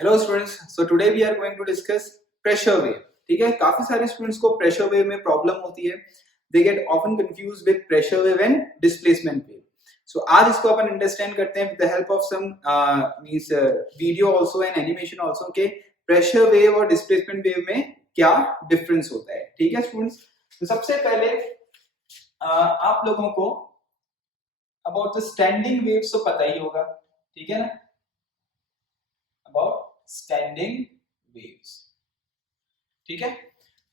Hello students, so today we are going to discuss pressure wave. ठीक है, काफी सारे स्टूडेंट्स को प्रेशर वेव में प्रॉब्लम होती है। They get often confuse with pressure wave and displacement wave. So आज इसको अपन अंडरस्टैंड करते हैं with the help of some means video also and animation also के प्रेशर वेव और डिस्प्लेसमेंट वेव में क्या डिफरेंस होता है। ठीक है स्टूडेंट्स, तो सबसे पहले आप लोगों को अबाउट द स्टैंडिंग वेव्स तो पता ही होगा, ठीक है ना, अबाउट स्टैंडिंग वेव्स। ठीक है,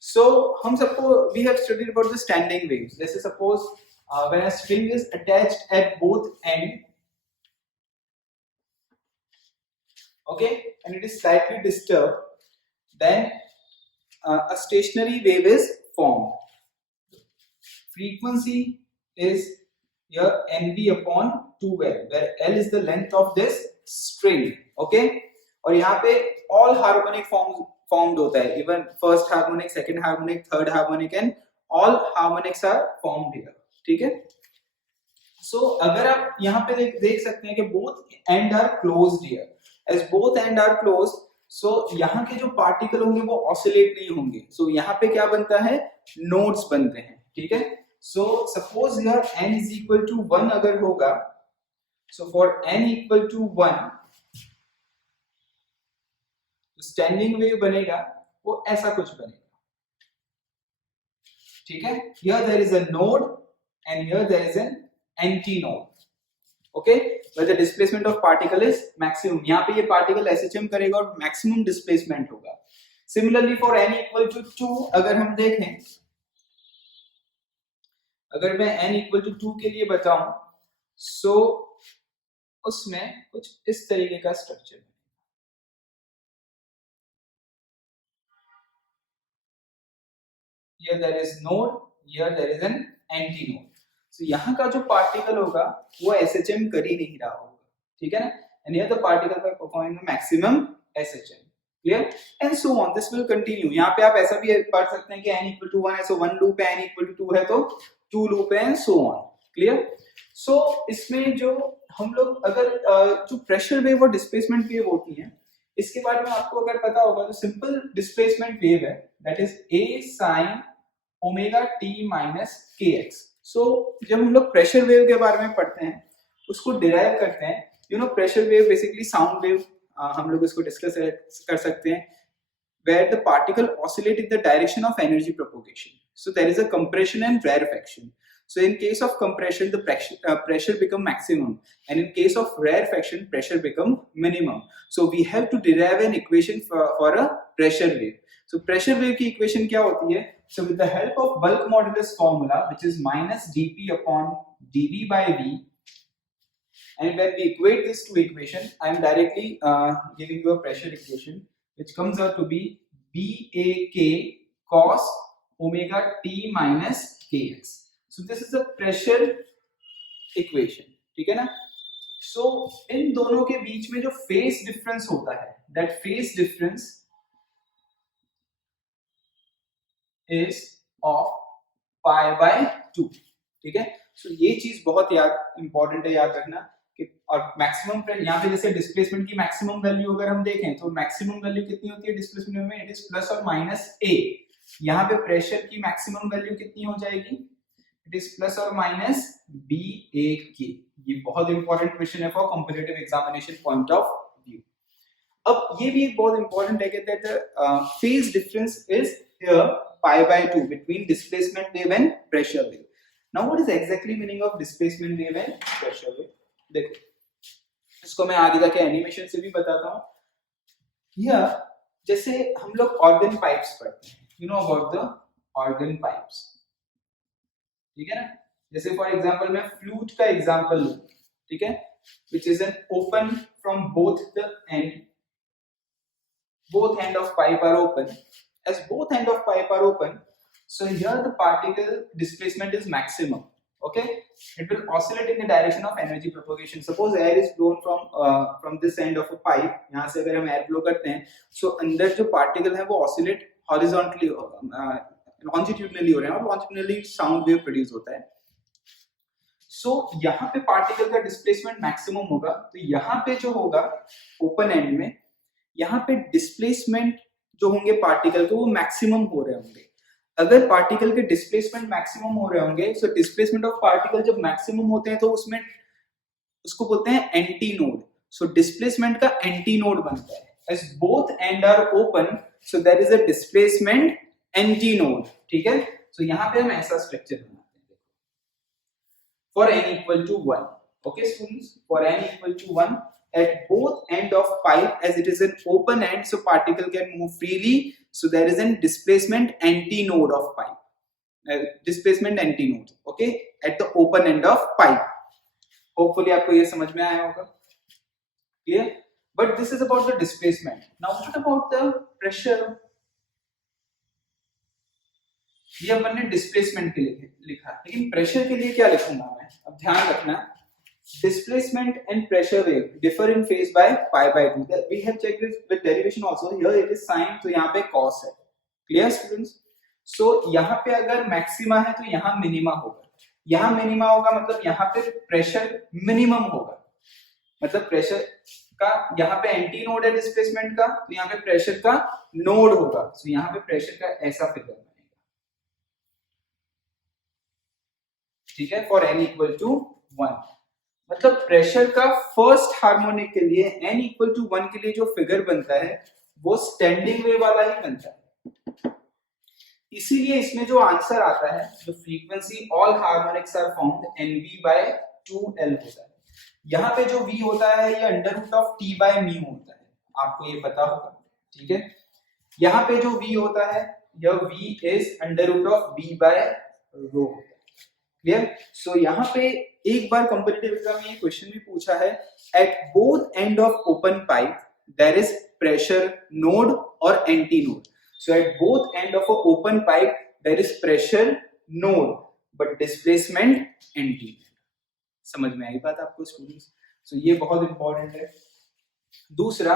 सो हम सबको we have studied about the standing waves. जैसे suppose when a string is attached at both end, okay, and it is slightly disturbed, then a stationary wave is formed. Frequency is your nv upon 2l, where l is the length of this string, okay, और यहाँ पे all harmonic formed होता है, even first harmonic, second harmonic, third harmonic and all harmonics are formed here. ठीक है, सो अगर आप यहाँ पे देख सकते हैं कि both end are closed here, as both end are closed, so यहाँ के जो पार्टिकल होंगे वो ऑसिलेट नहीं होंगे। so यहाँ पे क्या बनता है, नोड्स बनते हैं। ठीक है, so suppose here n is equal to 1 अगर होगा, so for n equal to 1, तो स्टैंडिंग वेव बनेगा वो ऐसा कुछ बनेगा। ठीक है, here there is a node and here there is an antinode, okay, where the displacement of particle is maximum। यहाँ पे ये पार्टिकल SHM करेगा और मैक्सिमम डिस्प्लेसमेंट होगा। Similarly for n equal to 2 अगर हम देखें, अगर मैं n इक्वल टू 2 के लिए बताऊं, सो उसमें कुछ इस तरीके का स्ट्रक्चर है। Here there is node, here there is an antinode। so यहाँ का जो पार्टिकल होगा वो SHM कर ही नहीं रहा होगा, ठीक है ना, and here the particle are performing a maximum SHM, clear, and so on this will continue। यहाँ पे आप ऐसा भी पढ़ सकते हैं कि n equal to 1 है, so 1 लूप है, n equal to 2 है तो 2 लूप है, and so on, clear। so इसमें जो हम लोग अगर जो प्रेशर वेव और डिस्प्लेसमेंट वेव होती है, इसके बारे में आपको अगर पता होगा तो सिंपल डिस्प्लेसमेंट वेव है, that is a sin omega t minus के एक्स। सो जब हम लोग प्रेशर वेव के बारे में पढ़ते हैं उसको डिराइव करते हैं, you know pressure wave basically sound wave, हम लोग इसको डिस्कस कर सकते हैं, where the particle oscillate in the direction of energy propagation, so there is a compression and rarefaction। so in case of compression the pressure become maximum, and in case of rarefaction pressure become minimum। so we have to derive an equation for a pressure wave। so pressure wave की equation क्या होती है, so with the help of bulk modulus formula, which is minus dp upon dv by v, and when we equate this to equation, I am directly giving you a pressure equation which comes out to be BAK cos omega t minus kx। so this is the pressure equation, ठीक है ना। so इन दोनों के बीच में जो phase difference होता है, that phase difference is of pi by 2, ठीक है। so ये चीज बहुत इंपॉर्टेंट है, याद रखना कि और मैक्सिमम यहाँ पे जैसे डिस्प्लेसमेंट की मैक्सिमम वैल्यू अगर हम देखें तो मैक्सिमम वैल्यू कितनी होती है डिस्प्लेसमेंट में, इट इज प्लस और माइनस a। यहाँ पे प्रेशर की मैक्सिमम वैल्यू कितनी हो जाएगी, इट इज प्लस और माइनस BAK। ये बहुत इंपॉर्टेंट क्वेश्चन है for competitive examination point of view. अब ये भी एक बहुत इंपॉर्टेंट है कि that phase difference is here pi by 2 between displacement wave and pressure wave। now what is exactly meaning of displacement wave and pressure wave, देखो इसको मैं आगे जाके एनिमेशन से भी बताता हूँ। यह जैसे हम लोग ऑर्गन पाइप्स पढ़ते हैं, you know about the organ pipes, ठीक है ना। जैसे फॉर एग्जांपल मैं फ्लूट का एग्जांपल लूं, ठीक है, which is an open from both the end, both end of pipe are open, as both end of pipe are open, so here the particle displacement is maximum, okay, it will oscillate in the direction of energy propagation। suppose air is blown from this end of a pipe, यहाँ से अगर हम air blow करते हैं, so अंदर जो particle है वो oscillate horizontally longitudinally हो रहे हैं और longitudinally sound wave produce होता है। so यहाँ पे particle का displacement maximum होगा, तो यहाँ पे जो होगा open end में यहाँ पे डिस्प्लेसमेंट जो होंगे पार्टिकल के वो मैक्सिमम हो रहे होंगे। अगर पार्टिकल के डिस्प्लेसमेंट मैक्सिमम हो रहे होंगे, सो डिस्प्लेसमेंट ऑफ पार्टिकल जब मैक्सिमम होते हैं तो उसमें उसको बोलते हैं एंटी नोड। सो डिस्प्लेसमेंट का एंटी नोड बनता है। As both end are open, so there is a displacement anti node. ठीक है, सो यहाँ पे हम ऐसा स्ट्रक्चर बनाते हैं for n equal to 1। Okay students, for n equal to 1 at both end of pipe, as it is an open end, so particle can move freely, so there is a displacement antinode of pipe, displacement antinode, okay, at the open end of pipe. Hopefully आपको ये समझ में आया होगा, clear? But this is about the displacement. Now what about the pressure? ये अपन ने displacement के लिए लिखा, लेकिन प्रेशर के लिए क्या लिखूंगा मैं? अब ध्यान रखना, displacement and pressure wave differ in phase by pi by 2. We have checked this with derivation also. Here it is sin, तो यहाँ पे cos है. Clear students? So यहाँ पे अगर मैक्सिमा है तो यहाँ मिनिमा होगा. यहाँ मिनिमा होगा मतलब यहाँ पे प्रेशर मिनिमम होगा. मतलब प्रेशर का यहाँ पे एंटी नोड है डिस्प्लेसमेंट का, तो यहाँ पे प्रेशर का नोड होगा. So यहाँ पे प्रेशर का ऐसा फिगर बनेगा. ठीक है, for n equal to 1. मतलब प्रेशर का फर्स्ट हार्मोनिक के लिए n इक्वल टू 1 के लिए जो फिगर बनता है वो स्टैंडिंग वेव वाला ही बनता है. इसीलिए इसमें जो आंसर आता है, जो frequency all harmonics are found nv by 2l होता है. यहाँ पे जो v होता है ये under root of t by mu होता है, आपको ये पता होगा. ठीक है, यहाँ पे जो v होता है यह v is under root of b by rho होता है. क्लियर? सो यहाँ पे एक बार कॉम्पिटिटिव एग्जाम में ये क्वेश्चन भी पूछा है, at both end of open pipe there is pressure node और anti node. So at both end of a open pipe there is pressure node but displacement anti. समझ में आई बात आपको स्टूडेंट्स? सो ये बहुत इंपॉर्टेंट है. दूसरा,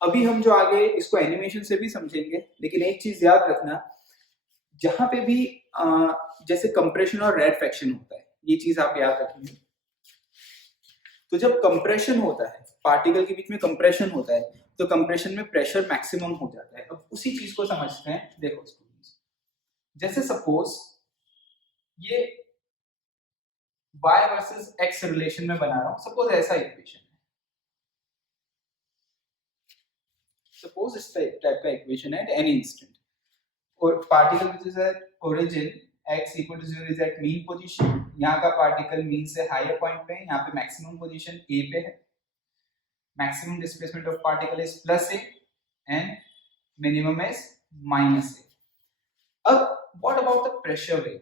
अभी हम जो आगे इसको एनिमेशन से भी समझेंगे, लेकिन एक चीज याद रखना, जहां पे भी जैसे कंप्रेशन और रेरफेक्शन होता है, ये चीज आप याद रखेंगे. तो जब कंप्रेशन होता है, पार्टिकल के बीच में कंप्रेशन होता है, तो कंप्रेशन में प्रेशर मैक्सिमम हो जाता है. अब उसी चीज को समझते हैं. देखो स्टूडेंट्स, जैसे सपोज ये y वर्सेस x रिलेशन में बना रहा हूं. सपोज ऐसा इक्वेशन है, सपोज इस टाइप का इक्वेशन है एट एनी इंस्टेंट, और particle which is at origin x equal to 0 is at mean position. यहाँ का पार्टिकल मीन से हायर पॉइंट पे है, यहाँ पे मैक्सिमम पोजीशन a पे है. Maximum displacement of particle is plus a and minimum is minus a. अब what about the pressure wave?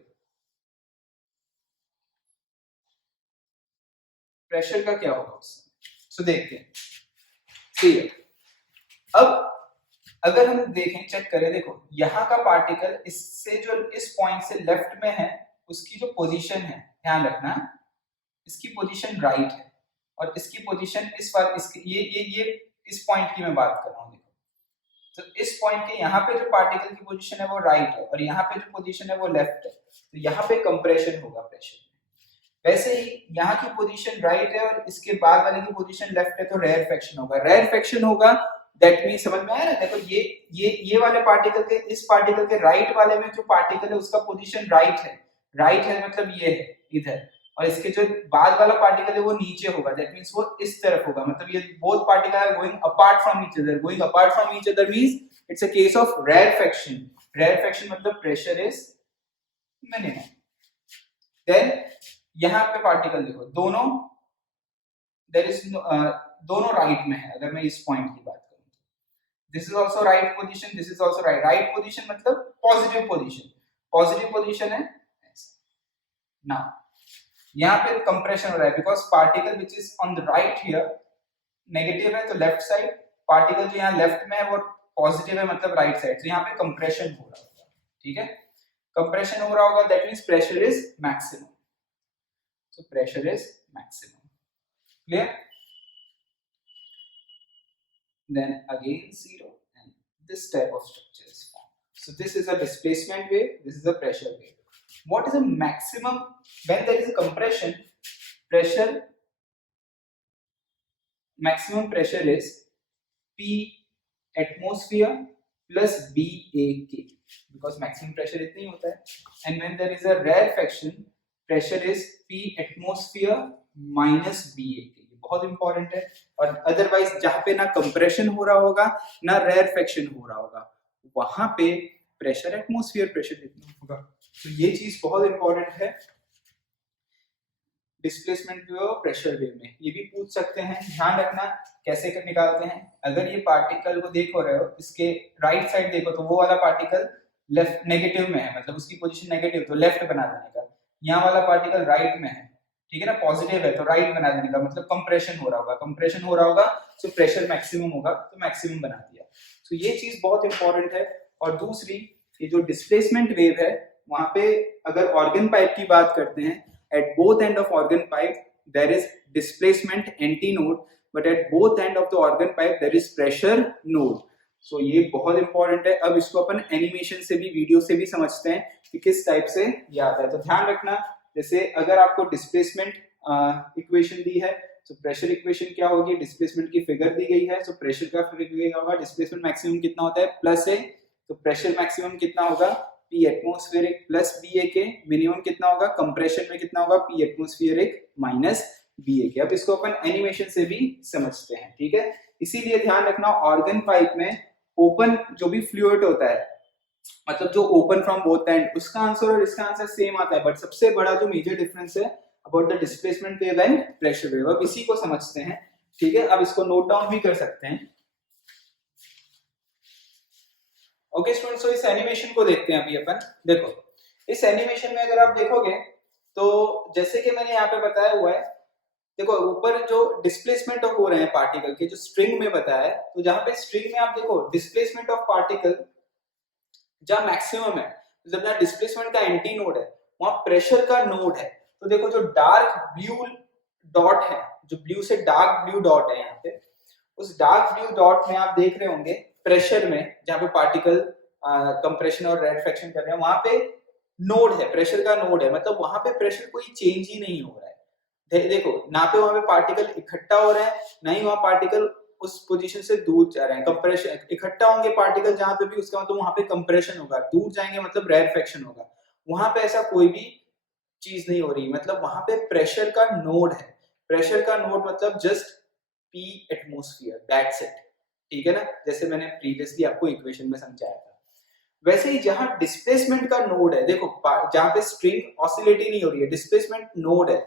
Pressure का क्या होगा उससे? सो देखते हैं. ठीक है, अब अगर हम देखें, चेक करें, देखो यहाँ का पार्टिकल इससे जो इस पॉइंट से लेफ्ट में है उसकी जो पोजीशन है, ध्यान रखना, इसकी पोजीशन राइट है और इसकी पोजीशन इस बार इसके ये इस पॉइंट की मैं बात कर रहा हूँ. देखो, तो इस पॉइंट के यहाँ पे जो पार्टिकल की पोजीशन है वो राइट है और यहाँ पे जो पोजीशन है वो लेफ्ट है. तो यहाँ पे कंप्रेशन होगा प्रेशर. वैसे ही यहाँ की पोजीशन राइट है और इसके बाद वाले की पोजीशन लेफ्ट है, तो रेरफेक्शन होगा. रेरफेक्शन होगा दैट मीन, समझ में आया ना? देखो ये वाले पार्टिकल के, इस पार्टिकल के राइट वाले में जो पार्टिकल है उसका पोजीशन राइट है मतलब ये है इधर, और इसके जो बाद वाला पार्टिकल है वो नीचे होगा. दैट मींस वो इस तरफ होगा. मतलब ये both particle are going apart from each other. Going apart from each other means it's a case of rarefaction. Rarefaction मतलब प्रेशर इज मिनिमम. देन यहाँ पे पार्टिकल देखो, दोनों देयर इज दोनों राइट में है. अगर मैं इस पॉइंट की बात करूं, this is also right position, this is also right position, मतलब पॉजिटिव पोजीशन है. नाउ यहाँ पे कंप्रेशन हो रहा है because particle which is on the right here negative है, तो लेफ्ट साइड, पार्टिकल जो यहाँ लेफ्ट में है वो पॉजिटिव है मतलब राइट साइड. तो यहाँ पे कंप्रेशन हो रहा होगा. ठीक है, कंप्रेशन हो रहा होगा, that means pressure is maximum. So pressure is maximum. Clear? Then again 0 and this type of structure is formed. So this is a displacement wave, this is a pressure wave. What is a maximum when there is a compression? Pressure, maximum pressure is P atmosphere plus BAK, because maximum pressure इतना ही होता है. And when there is a rarefaction, pressure is P atmosphere minus BAK. बहुत important है. और otherwise जहां पे ना कंप्रेशन हो रहा होगा ना रेयरफेक्शन हो रहा होगा, वहां पे प्रेशर एटमोस्फियर प्रेशर कितना होगा. तो ये चीज बहुत इंपॉर्टेंट है डिस्प्लेसमेंट वेव और प्रेशर वेव में. ये भी पूछ सकते हैं, ध्यान रखना कैसे कर निकालते हैं. अगर ये पार्टिकल को देखो रहे हो, इसके राइट साइड देखो तो वो वाला पार्टिकल लेफ्ट नेगेटिव में है, मतलब उसकी पोजीशन नेगेटिव, तो लेफ्ट बना देने का. यहाँ वाला पार्टिकल राइट में है, ठीक है ना, पॉजिटिव है तो राइट बना देने का, मतलब कंप्रेशन हो रहा होगा. कंप्रेशन हो रहा होगा तो प्रेशर मैक्सिमम होगा, तो मैक्सिमम बना दिया. तो ये चीज बहुत इंपॉर्टेंट है. और दूसरी, ये जो डिस्प्लेसमेंट वेव है, वहां पे अगर ऑर्गन पाइप की बात करते हैं, at both end of organ pipe there is displacement antinode, but at both end of the organ pipe there is pressure node. So ये बहुत इंपॉर्टेंट है. अब इसको अपन एनिमेशन से भी, वीडियो से भी समझते हैं कि किस टाइप से ये आता है. तो ध्यान रखना, जैसे अगर आपको डिस्प्लेसमेंट इक्वेशन दी है तो प्रेशर इक्वेशन क्या होगी, डिस्प्लेसमेंट की फिगर दी गई है, तो प्रेशर का फिगर क्या होगा, डिस्प्लेसमेंट मैक्सिमम कितना होता है प्लस है, तो प्रेशर मैक्सिमम कितना होगा P atmospheric plus BAK. Minimum कितना होगा, कंप्रेशन में कितना होगा, P एटमोस्फेरिक माइनस BAK. अब इसको अपन एनिमेशन से भी समझते हैं, ठीक है. इसीलिए ध्यान रखना, ऑर्गन पाइप में ओपन जो भी फ्लूइड होता है, मतलब जो ओपन फ्रॉम बोथ एंड, उसका आंसर और इसका आंसर सेम आता है. बट सबसे बड़ा जो मेजर डिफरेंस है about the displacement wave and pressure wave. अब इसी को समझते हैं, ठीक है. अब इसको नोट डाउन भी कर सकते हैं. ओके स्टूडेंट्स, तो इस एनिमेशन को देखते हैं अभी अपन. देखो इस एनिमेशन में अगर आप देखोगे तो जैसे कि मैंने यहाँ पे बताया हुआ है, देखो ऊपर जो डिस्प्लेसमेंट हो रहे हैं पार्टिकल के, जो स्ट्रिंग में बताया है, तो जहां पे स्ट्रिंग में आप देखो डिस्प्लेसमेंट ऑफ पार्टिकल जहां मैक्सिमम है, जब जहां डिस्प्लेसमेंट का एंटी नोड है वहां प्रेशर का नोड है. तो देखो जो डार्क ब्लू डॉट है, जो ब्लू से डार्क ब्लू डॉट है यहाँ पे, उस डार्क ब्लू डॉट में आप देख रहे होंगे प्रेशर में, जहां पे पार्टिकल कंप्रेशन और रेडफेक्शन कर रहे हैं, वहां पे नोड है, प्रेशर का नोड है, मतलब वहां पे प्रेशर कोई चेंज ही नहीं हो रहा है. देखो ना पे वहां पे पार्टिकल इकट्ठा हो रहा है, ना ही वहां पार्टिकल उस पोजीशन से दूर जा रहे हैं. कंप्रेशन, इकट्ठा होंगे पार्टिकल जहां पे भी, उसका मतलब वहां पे कंप्रेशन होगा, दूर जाएंगे मतलब रेडफेक्शन होगा. वहां पे ऐसा कोई भी चीज नहीं हो रही, मतलब वहां पे प्रेशर का नोड है. प्रेशर का नोड मतलब just P atmosphere, that's it, ठीक है ना, जैसे मैंने प्रीवियसली आपको इक्वेशन में समझाया था. वैसे ही जहां डिस्प्लेसमेंट का नोड है, देखो जहां पे स्ट्रिंग ऑसिलेट ही नहीं हो रही है, डिस्प्लेसमेंट नोड है,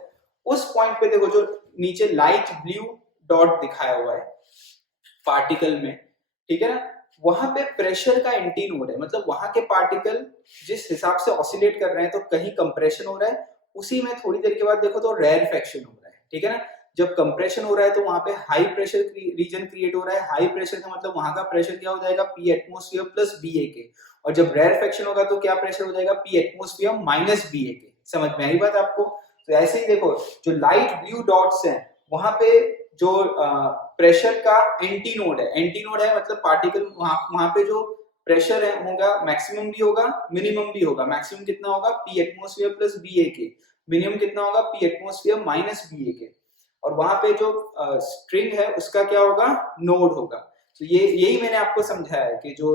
उस पॉइंट पे देखो जो नीचे लाइट ब्लू डॉट दिखाया हुआ है पार्टिकल में, ठीक है ना, वहां पे प्रेशर का एंटी नोड है, मतलब वहां के पार्टिकल जिस हिसाब से ऑसिलेट कर रहे हैं, तो कहीं कंप्रेशन हो रहा है, उसी में थोड़ी देर के बाद देखो तो रेयरफेक्शन हो रहा है, ठीक है ना. जब कंप्रेशन हो रहा है तो वहां पे हाई प्रेशर रीजन क्रिएट हो रहा है. हाई प्रेशर का मतलब वहां का प्रेशर क्या हो जाएगा, P एटमोस्फियर प्लस BAK. और जब रेयरफेक्शन होगा तो क्या प्रेशर हो जाएगा, P एटमोस्फियर माइनस BAK. समझ में आई बात आपको. तो ऐसे ही देखो जो लाइट ब्लू डॉट्स हैं, वहां पे जो प्रेशर का एंटी नोड है, एंटी नोड है मतलब पार्टिकल वहां पे जो प्रेशर है होगा, मैक्सिमम भी होगा मिनिमम भी होगा. मैक्सिमम कितना होगा, P atmosphere plus BAK. Minimum कितना होगा, P एटमोस्फियर माइनस BAK. और वहां पे जो स्ट्रिंग है उसका क्या होगा, नोड होगा. तो ये यही मैंने आपको समझाया है कि जो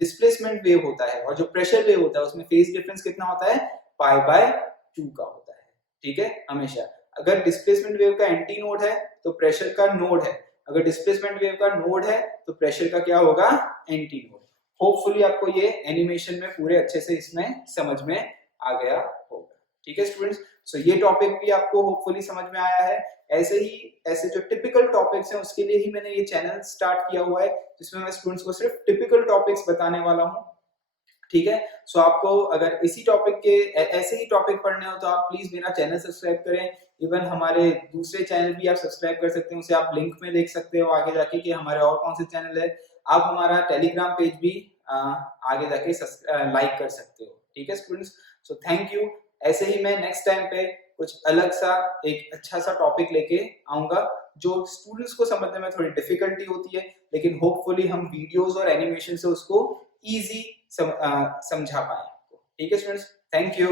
डिस्प्लेसमेंट वेव होता है और जो प्रेशर वेव होता है, उसमें फेज डिफरेंस कितना होता है, π/2 का होता है, ठीक है. हमेशा अगर डिस्प्लेसमेंट वेव का एंटी नोड है तो प्रेशर का नोड है, अगर डिस्प्लेसमेंट वेव का नोड है तो प्रेशर का क्या होगा, एंटी नोड. होपफुली आपको ये एनिमेशन में पूरे अच्छे से इसमें समझ में आ गया होगा, ठीक है स्टूडेंट्स. सो ये टॉपिक भी आपको होपफुली समझ में आया है. ऐसे जो टिपिकल टॉपिक्स हैं उसके लिए ही मैंने ये चैनल स्टार्ट किया हुआ है, जिसमें मैं स्टूडेंट्स को सिर्फ टिपिकल टॉपिक्स बताने वाला हूँ, ठीक है. सो आपको अगर इसी टॉपिक के ऐसे ही टॉपिक पढ़ने हो तो आप प्लीज मेरा चैनल सब्सक्राइब करें. इवन हमारे दूसरे चैनल भी आप सब्सक्राइब कर सकते हैं, उसे आप लिंक में देख सकते हो आगे जाके कि हमारे और कौन से चैनल है. आप हमारा टेलीग्राम पेज भी आगे जाके लाइक कर सकते हो, ठीक है स्टूडेंट्स. So thank you. ऐसे ही मैं नेक्स्ट टाइम पे कुछ अलग सा एक अच्छा सा टॉपिक लेके आऊंगा जो स्टूडेंट्स को समझने में थोड़ी डिफिकल्टी होती है, लेकिन होपफुली हम वीडियोस और एनिमेशन से उसको इजी समझा पाए आपको, ठीक है स्टूडेंट्स. Thank you.